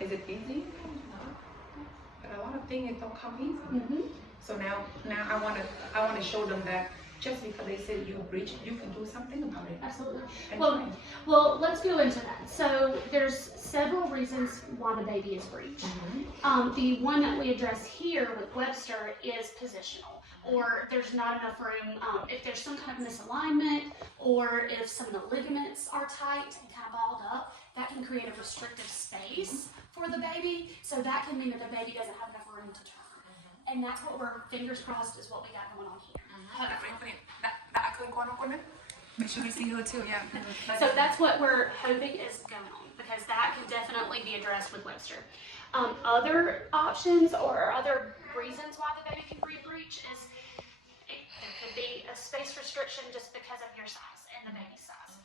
Is it easy? No. But a lot of things it don't come easy. So now I wanna show them that just because they said you breach, you can do something about it. Absolutely. Well, let's go into that. So there's several reasons why the baby is breached. The one that we address here with Webster is positional, or there's not enough room. If there's some kind of misalignment, or if some of the ligaments are tight and kind of balled up, that can create a restrictive space for the baby. So that can mean that the baby doesn't have enough room to turn. And that's what we're, fingers crossed, is what we got going on here. Make sure you see her too, yeah. So that's what we're hoping is going on, because that can definitely be addressed with Webster. Other options or other reasons why the baby can breach is there could be a space restriction just because of your size and the baby's size,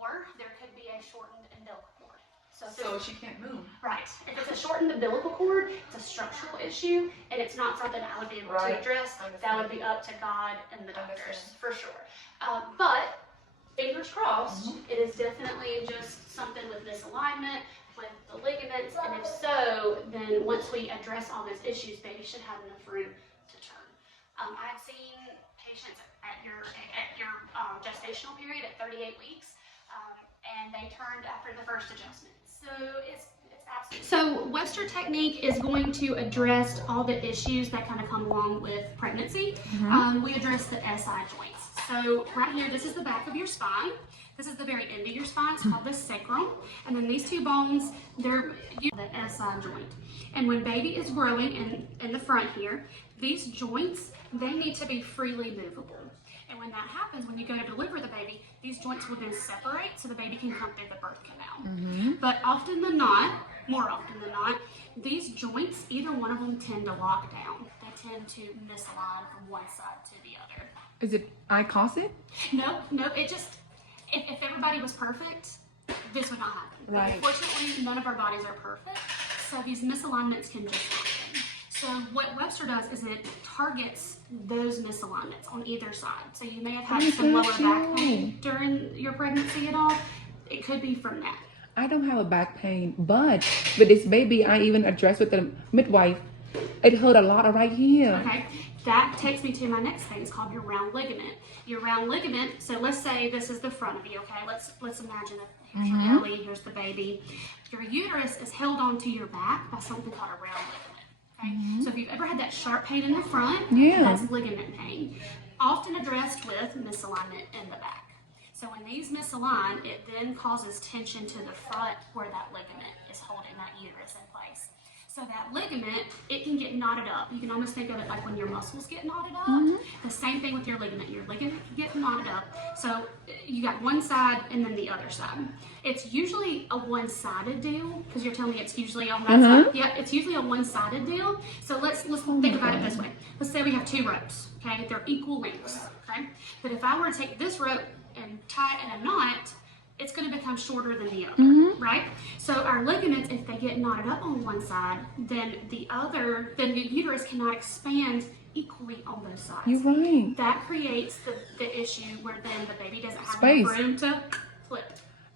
or there could be a shortened umbilical cord. So she can't move. Right. If it's a shortened umbilical cord, it's a structural issue, and it's not something I would be able to address. That would be up to God and the doctors, for sure. But fingers crossed, it is definitely just something with misalignment, with the ligaments, and if so, then once we address all those issues, baby should have enough room to turn. I've seen patients at your gestational period at 38 weeks, and they turned after the first adjustment. So it's absolutely. So Webster technique is going to address all the issues that kind of come along with pregnancy. We address the SI joints. So right here, this is the back of your spine. This is the very end of your spine. It's called the sacrum. And then these two bones, they're the SI joint. And when baby is growing in the front here, these joints, they need to be freely movable. And when that happens, when you go to deliver the baby, these joints will then separate so the baby can come through the birth canal. But often than not, more often than not, these joints, either one of them tend to lock down. They tend to misalign from one side to the other. Is it I cause it? No, it just, if everybody was perfect, this would not happen. Right. But unfortunately, none of our bodies are perfect, so these misalignments can just happen. So what Webster does is it targets those misalignments on either side. So you may have had some lower back pain during your pregnancy at all. It could be from that. I don't have a back pain, but with this baby, I even addressed with the midwife. It hurt a lot right here. Okay, that takes me to my next thing. It's called your round ligament. Your round ligament, so let's say this is the front of you, okay? Let's imagine that here's your belly, here's the baby. Your uterus is held onto your back by something called a round ligament. Okay? So if you've ever had that sharp pain in the front, that's ligament pain. Often addressed with misalignment in the back. So when these misalign, it then causes tension to the front where that ligament is holding that uterus in place. So that ligament, it can get knotted up. You can almost think of it like when your muscles get knotted up. The same thing with your ligament. Your ligament can get knotted up. So you got one side and then the other side. It's usually a one-sided deal, because you're telling me it's usually on that side. Yeah, it's usually a one-sided deal. So let's think about it this way. Let's say we have two ropes, okay? They're equal lengths, okay? But if I were to take this rope and tie it in a knot, it's going to become shorter than the other, right? So our ligaments, if they get knotted up on one side, then the uterus cannot expand equally on both sides. You're right. That creates the issue where then the baby doesn't have enough room to flip.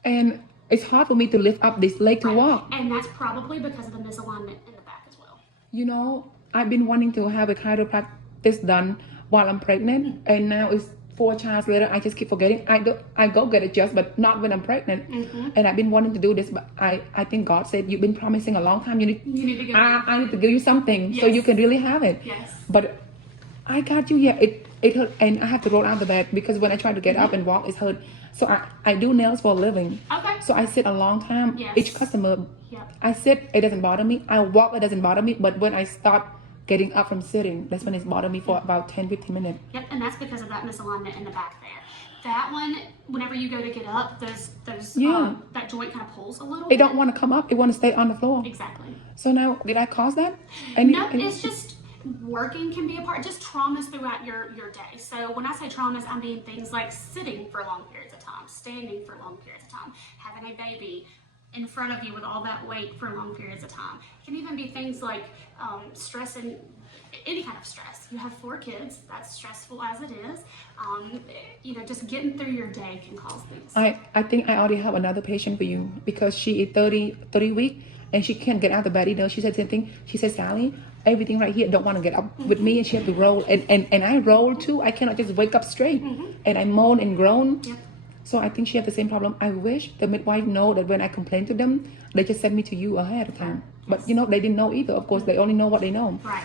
And it's hard for me to lift up this leg to walk. And that's probably because of the misalignment in the back as well. You know, I've been wanting to have a chiropractic done while I'm pregnant, and now it's 4 months later. I just keep forgetting. I go get it just, but not when I'm pregnant. And I've been wanting to do this, but I think God said, you've been promising a long time. You need to give I need to give you something so you can really have it. Yes. But I got you. Yeah, it hurt, and I have to roll out of bed because when I try to get up and walk, it's hurt. So I do nails for a living. Okay. So I sit a long time. Yes. Each customer, I sit, it doesn't bother me. I walk, it doesn't bother me. But when I start getting up from sitting, that's when it's bothered me for about 10-15 minutes. Yep, and that's because of that misalignment in the back there. That one, whenever you go to get up, that joint kind of pulls a little bit. It don't want to come up. It want to stay on the floor. Exactly. So now, did I cause that? No, it's just working can be a part, just traumas throughout your day. So when I say traumas, I mean things like sitting for long periods of time, standing for long periods of time, having a baby, in front of you with all that weight for long periods of time. It can even be things like stress and any kind of stress. You have 4 kids, that's stressful as it is. You know, just getting through your day can cause things. I think I already have another patient for you because she is 30 weeks and she can't get out of bed either. She said the same thing. She said, Sally, everything right here don't want to get up with me, and she has to roll. And I roll too. I cannot just wake up straight. And I moan and groan. Yep. So I think she has the same problem. I wish the midwife know that when I complain to them, they just send me to you ahead of time. But you know, they didn't know either. Of course, they only know what they know. Right.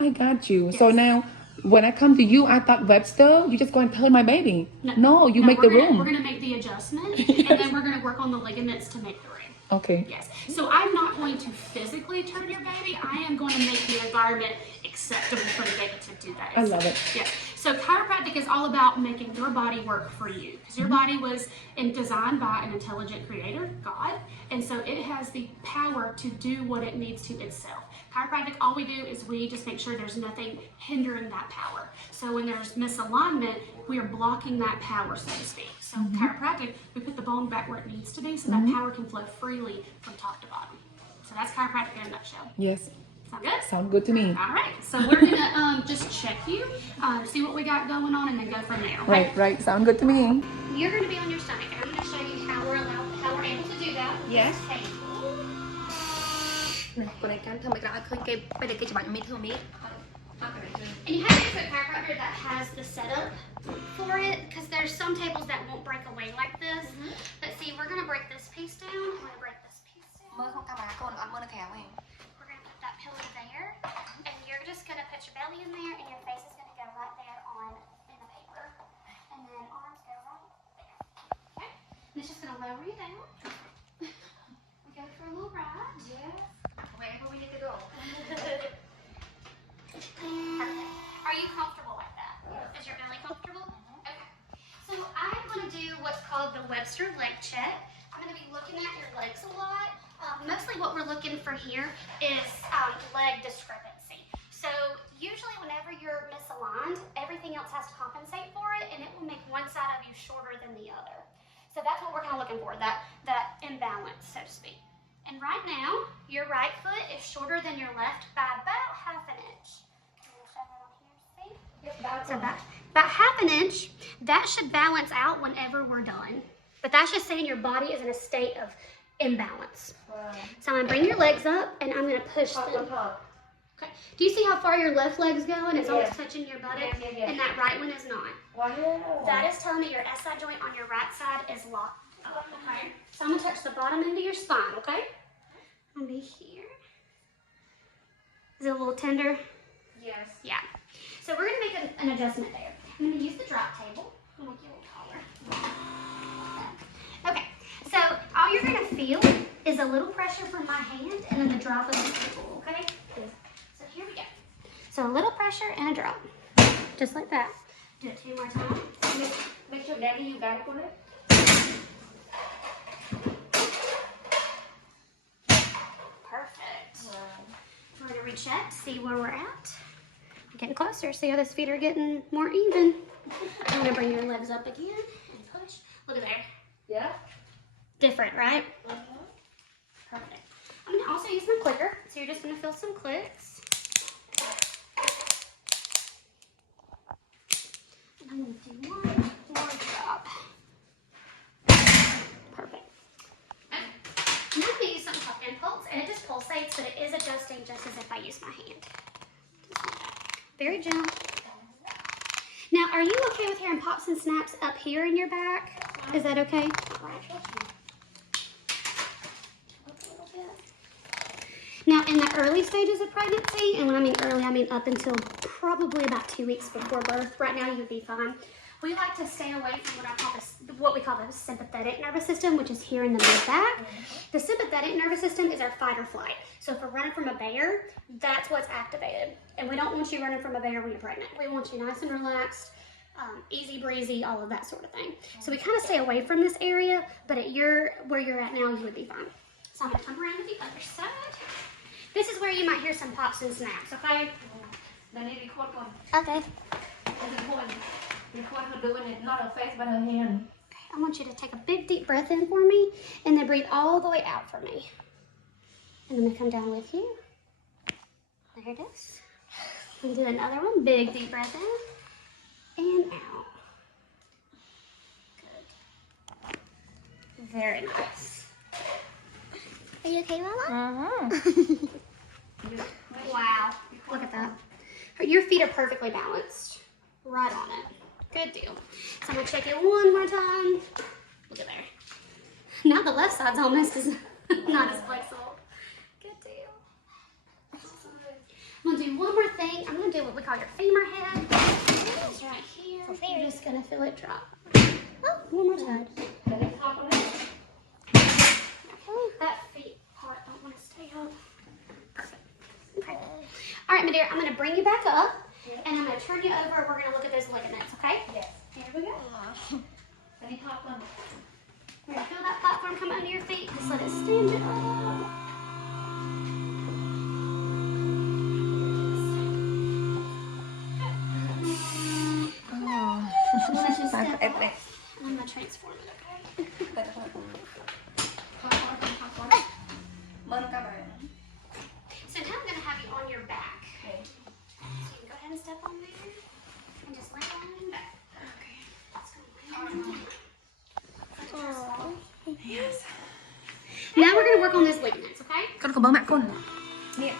I got you. So now, when I come to you, I thought, Webster, you just go and tell my baby. No, you make the room. We're going to make the adjustment, and then we're going to work on the ligaments to make the room. Okay. Yes. So I'm not going to physically turn your baby. I am going to make the environment acceptable for the baby to do that. I love it. Yes. So chiropractic is all about making your body work for you, because your body was designed by an intelligent creator, God, and so it has the power to do what it needs to itself. Chiropractic, all we do is we just make sure there's nothing hindering that power. So when there's misalignment, we are blocking that power, so to speak. So chiropractic, we put the bone back where it needs to be so that power can flow freely from top to bottom. So that's chiropractic in a nutshell. Yes. Sound good? Sound good to me. All right. So we're going to just check you, see what we got going on, and then go from there. Okay? Right. Sound good to me. You're going to be on your stomach, and I'm going to show you how we're able to do that. Yes. Okay. Này, con này can thơm mấy cái khơi cây bây giờ cây chỉ bạn mấy thơm ấy. And you have to put chiropractor that has the setup for it, because there's some tables that won't break away like this. But see, we're going to break this piece down. We're going to break this piece down. Mơ không tao mà con ăn mơ nó thèm ấy. We're going to put that pillow there, and you're just going to put your belly in there, and your face is going to go right there in the paper. And then arms go right there. Okay? And it's just going to lower you down. We go for a little ride. Yes. Wherever we need to go. Perfect. Are you comfortable like that? Is your belly comfortable? Okay. So I'm going to do what's called the Webster leg check. I'm going to be looking at your legs a lot. Mostly what we're looking for here is leg discrepancy. So usually whenever you're misaligned, everything else has to compensate for it, and it will make one side of you shorter than the other. So that's what we're kind of looking for, that imbalance, so to speak. And right now, your right foot is shorter than your left by about ½ an inch. So about ½ an inch. That should balance out whenever we're done. But that's just saying your body is in a state of imbalance. Wow. So I'm going to bring your legs up, and I'm going to push them. Okay. Do you see how far your left leg's going? It's always touching your buttock, and that right one is not. Wow. That is telling me your SI joint on your right side is locked up, okay? So I'm going to touch the bottom end of your spine, okay? I'm going to be here. Is it a little tender? Yes. Yeah. So we're going to make an adjustment there. I'm going to use the drop table. I'm going to make you a little taller. Okay. So all you're going to feel is a little pressure from my hand and then the drop of the table, okay? So here we go. So a little pressure and a drop. Just like that. Do it 2 more times. Make sure daddy you got it on it. Perfect. We're going to recheck to see where we're at. We're getting closer. See how those feet are getting more even. I'm going to bring your legs up again and push. Look at there. Yeah. Different, right? Perfect. I'm going to also use my clicker. So you're just going to feel some clicks. And I'm going to do one more drop. Perfect. Okay. I'm going to use something called impulse, and it just pulsates, but it is adjusting just as if I use my hand. Just like that. Very gentle. Now, are you okay with hearing pops and snaps up here in your back? Is that okay? Now, in the early stages of pregnancy, and when I mean early, I mean up until probably about 2 weeks before birth. Right now, you would be fine. We like to stay away from what we call the sympathetic nervous system, which is here in the mid-back. The sympathetic nervous system is our fight or flight. So if we're running from a bear, that's what's activated. And we don't want you running from a bear when you're pregnant. We want you nice and relaxed, easy breezy, all of that sort of thing. So we kind of stay away from this area, but where you're at now, you would be fine. So I'm going to come around to the other side. This is where you might hear some pops and snaps, okay? record one. Okay. Record her doing it, not her face, but her hand. Okay. I want you to take a big deep breath in for me and then breathe all the way out for me. And I'm gonna come down with you. There it is. And do another one. Big deep breath in and out. Good. Very nice. Are you okay, Lala? Wow. Look at that. Your feet are perfectly balanced. Right on it. Good deal. So I'm gonna check it one more time. Look at there. Now the left side's almost as not as flexible. Good deal. I'm gonna do one more thing. I'm gonna do what we call your femur head. It's right here. You're just gonna feel it drop. Oh, one more time. That feet part don't want to stay up. Perfect. Okay. All right, my dear, I'm gonna bring you back up, and I'm gonna turn you over. We're gonna look at those ligaments, okay? Yes. Here we go. Let me hop on. We're gonna feel that platform come under your feet. Just let it stand it up. Let's just step up, and I'm gonna transform it, okay? So now I'm gonna have you on your back. Okay. So you can go ahead and step on there, and just lay on back. Okay. Yes. Now we're gonna work on those ligaments, okay? Con có bấm mẹ con. Yeah.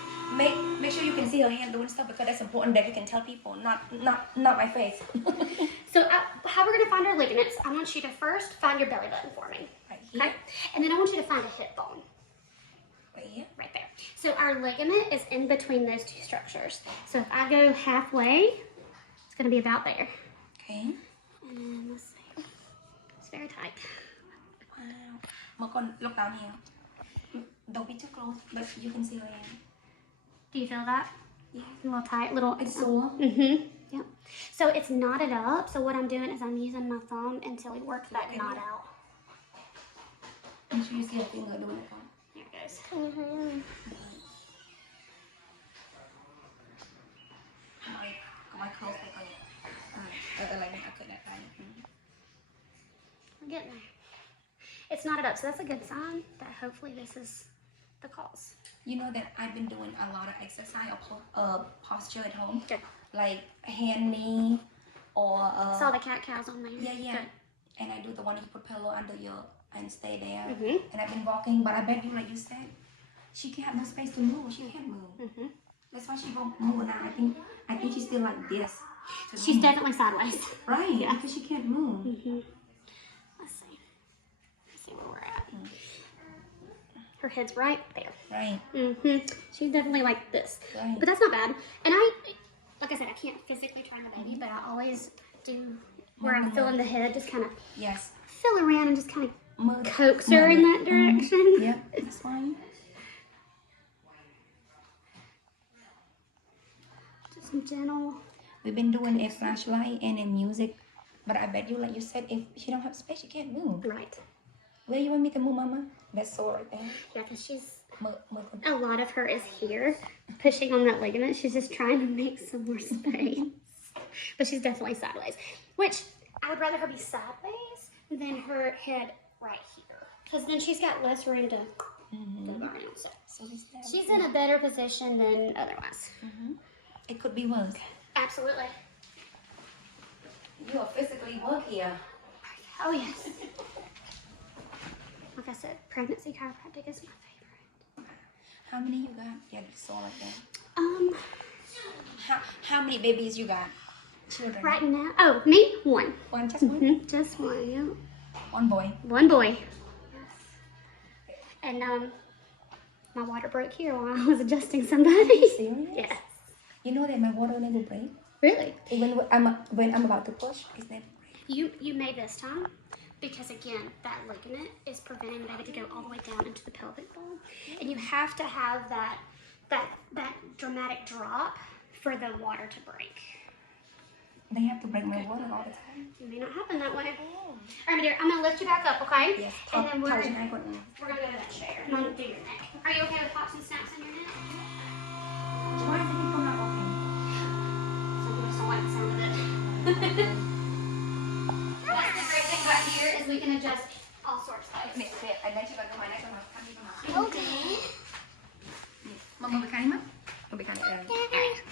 Make sure you can see her hand doing stuff because that's important that you can tell people, not my face. So how we're gonna find our ligaments, I want you to first find your belly button for me, Right here. okay? And then I want you to find a hip bone, Right here. right there. So our ligament is in between those two structures. So if I go halfway, it's gonna be about there. Okay. And let's see, it's very tight. Wow. Makon, look down here. Don't be too close, but you can see her hand. Do you feel that? Yeah. A little tight, little. It's sore. Mm-hmm. Yep. So it's knotted up. So what I'm doing is I'm using my thumb until we work that knot out. Make sure you see her finger doing it. There it goes. Có ai closeไปก่อนเนี่ยอะไรมันเกิดอะไร We're getting there. It's knotted up, so that's a good sign that hopefully this is the cause. You know that I've been doing a lot of exercise or posture at home, Good. like hand knee or Saw the cat cows on there. yeah. Good. And I do the one you put pillow under your and stay there. Mhm. And I've been walking, but I bet you, like you said, she can't have no space to move. She can't move. Mhm. That's why she won't move now. I think she's still like this. to She's move. definitely sideways. Right. Yeah. Because she can't move. Mhm. Let's see. Let's see where we're at. Her head's right there. Right. Mhm. She's definitely like this. Right. But that's not bad. And like I said, I can't physically train the baby, but I always do where I'm feeling the head, just kind of Yes. feel around and just kind of Move. coax her in that direction. Yep. That's fine. Just gentle. We've been doing a flashlight and a music, but I bet you, like you said, if she don't have space, she can't move. Right. Where you want me to move, Mama? That's sore right there. Yeah, because she's, Move. a lot of her is here, pushing on that ligament. She's just trying to make some more space. But she's definitely sideways, which I would rather her be sideways than her head right here. Because then she's got less room to move around. So So is that she's in a better position than otherwise. It could be worse. Absolutely. You are physically work here. Oh, yes. Like I said, pregnancy chiropractic is my favorite. How many you got? Yeah, it's sore like that. How many babies you got? Children. Right now, oh, me? One. One, just one. Just one, yeah. One boy. One boy. And my water broke here while I was adjusting somebody. Serious? Yeah. You know that my water never break. Really? Even when I'm about to push, it's never break. You made this time because again, that ligament is preventing the baby to go all the way down into the pelvic bowl, and you have to have that dramatic drop for the water to break. They have to break my water all the time. It may not happen that way. All right, my dear, I'm gonna lift you back up, okay? Yes. And then we're Touch my gonna foot. go to that chair. And I'm gonna do your neck. Are you okay with pops and snaps in your neck? Why is the people not walking? Some people just don't like the sound of it. That's the great thing about here is we can and then she's gonna do my next one. Okay. Mama,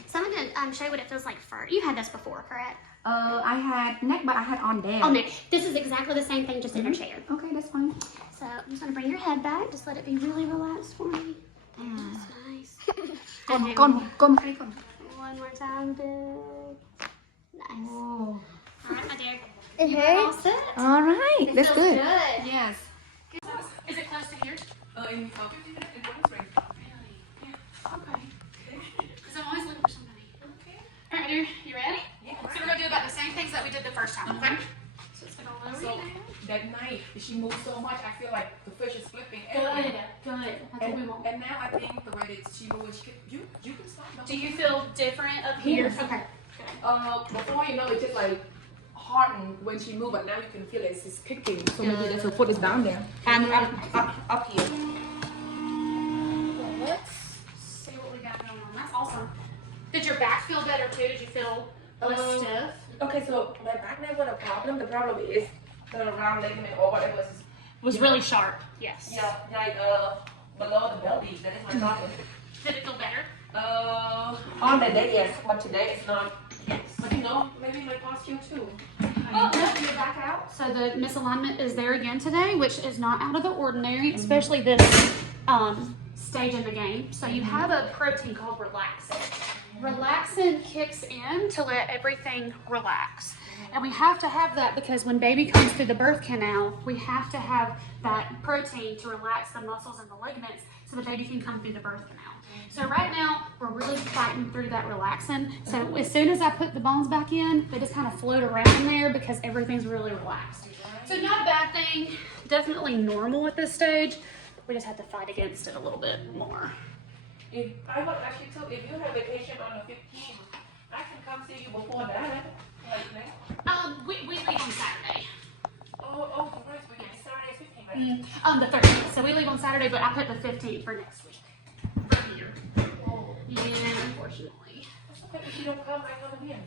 So I'm gonna show you what it feels like for. You had this before, correct? I had neck, but I had on there. Oh no, this is exactly the same thing, just in a chair. Okay, that's fine. So I'm just gonna bring your head back. Just let it be really relaxed for me. That's nice. Con. One more time, big. Nice. Oh. All right, my dear. It You are all hurts. set. All right, that's feels good. good. Yes. Is it close to here? In 15 minutes in one spring. Really? Yeah. Okay. Because I'm always looking for somebody. Okay. All right, dear. You ready? Yeah. So we're gonna do about the same things that we did the first time. Okay. So it's gonna lower So you down. that night, she moved so much, I feel like the fish is flipping Good. everywhere. Good. That's what we want. And now I think the way that she moves, you can stop. Do you feel different up here? Yes. Okay. Before you know, it just like hardened when she moved, but now you can feel it, it's kicking. So maybe that's her foot is down there. I'm up here. Well, let's see what we got going on. That's awesome. Did your back feel better too? Did you feel less stiff? Okay, so my back never had a problem. The problem is the round ligament or whatever is Was really sharp. Yes. like below the belly. That is my problem. Did it feel better? On that day, yes, but today it's not. Yes. But you know, maybe my posture too. Oh, lift your back out. So the misalignment is there again today, which is not out of the ordinary, especially this stage in the game. So you have a protein called relaxin. Relaxin kicks in to let everything relax. And we have to have that because when baby comes through the birth canal, we have to have that protein to relax the muscles and the ligaments so the baby can come through the birth canal. So right now, we're really fighting through that relaxin. So as soon as I put the bones back in, they just kind of float around there because everything's really relaxed. So not a bad thing, definitely normal at this stage. We just have to fight against it a little bit more. If I would actually too, if you have vacation on the 15th, I can come see you before that. Like now. We leave on Saturday. Oh, right. We get Saturday 15th, right? The 30th. So we leave on Saturday, but I put the 15th for next week. For here. Yeah, unfortunately. Okay, if you don't come, I come again.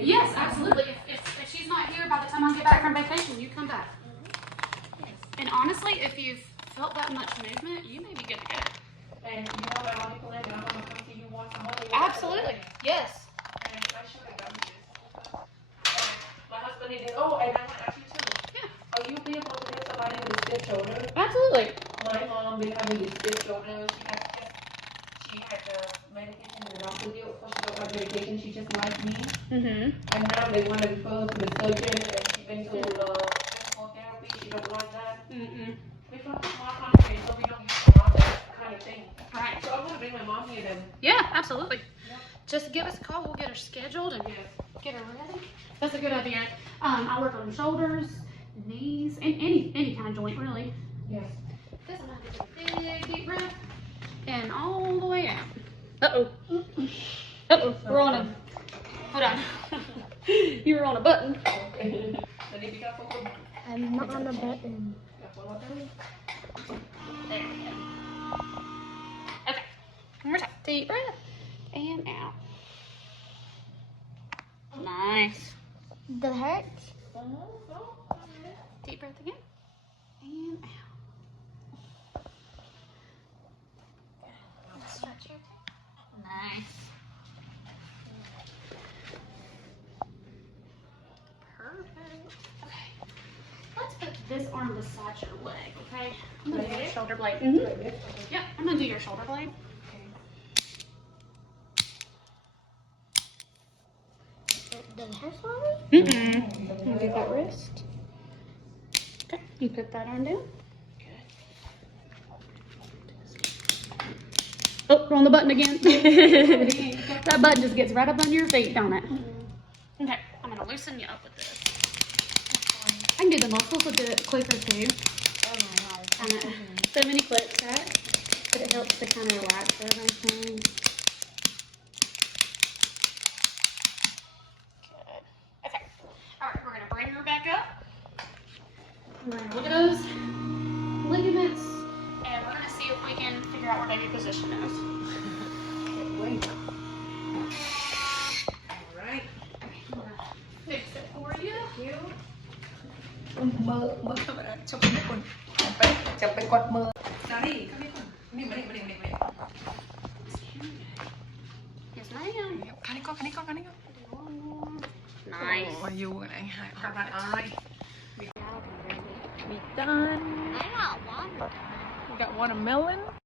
Yes, absolutely. If she's not here by the time I get back from vacation, you come back. Yes. And honestly, if you've felt that much movement, you may be good to go. And you know what I'll be planning, I'm going to come see you once a month. Absolutely. Yes. And I should have done this. My husband did, and I want to ask you too. Yeah. Are you being able to help somebody with stiff shoulder? Absolutely. My mom been having this stiff shoulder. She had the medication and the doctor deal. So she don't have medication. She just likes me. Mm-hmm. And now they want to refer to the surgeon, and she's been to physical therapy. She don't want that. Mm-mm. We're from a small country, so we don't use a lot of that kind of thing. Right. So I'm gonna bring my mom here then. Yeah, absolutely. Yeah. Just give us a call. We'll get her scheduled and Yes. get her ready. That's a good idea. I work on shoulders, knees, and any kind of joint really. Yes. This one, take a big deep breath and all the way out. Uh-oh. Uh-oh. We're on a... Hold on. You were on a button. Okay. Then if you got food, I'm not on the button. got one more time. There we go. Okay. One more time. Deep breath and out. Nice. Does it hurt? Deep breath again. And out. Stretch it. Nice. Perfect. Okay. Let's put this arm beside your leg, okay? I'm gonna do your shoulder blade. Yep, I'm gonna do your shoulder blade. Does it hurt for me? Mm-mm. You get that wrist. Okay, you put that arm down. Oh, we're on the button again. That button just gets right up under your feet, don't it? Okay, I'm gonna loosen you up with this. I can do the muscles a bit quicker too. So many clicks, right? But it helps to kind of relax everything. Good. Okay. All right, we're gonna bring her back up. We're gonna look at those ligaments, and we're gonna see if we can figure out where baby position is. Wait. All right. I'm gonna fix it for you. Mơ, mơ, chụp một con. จะไปกดมือซารี่เข้านี่ก่อนนี่มานี่ Yes, ma'am. คันนี้ก่อน Nice. โอ้ยอยู่กันไอ้หายอร่อยwe done I got one. we got watermelon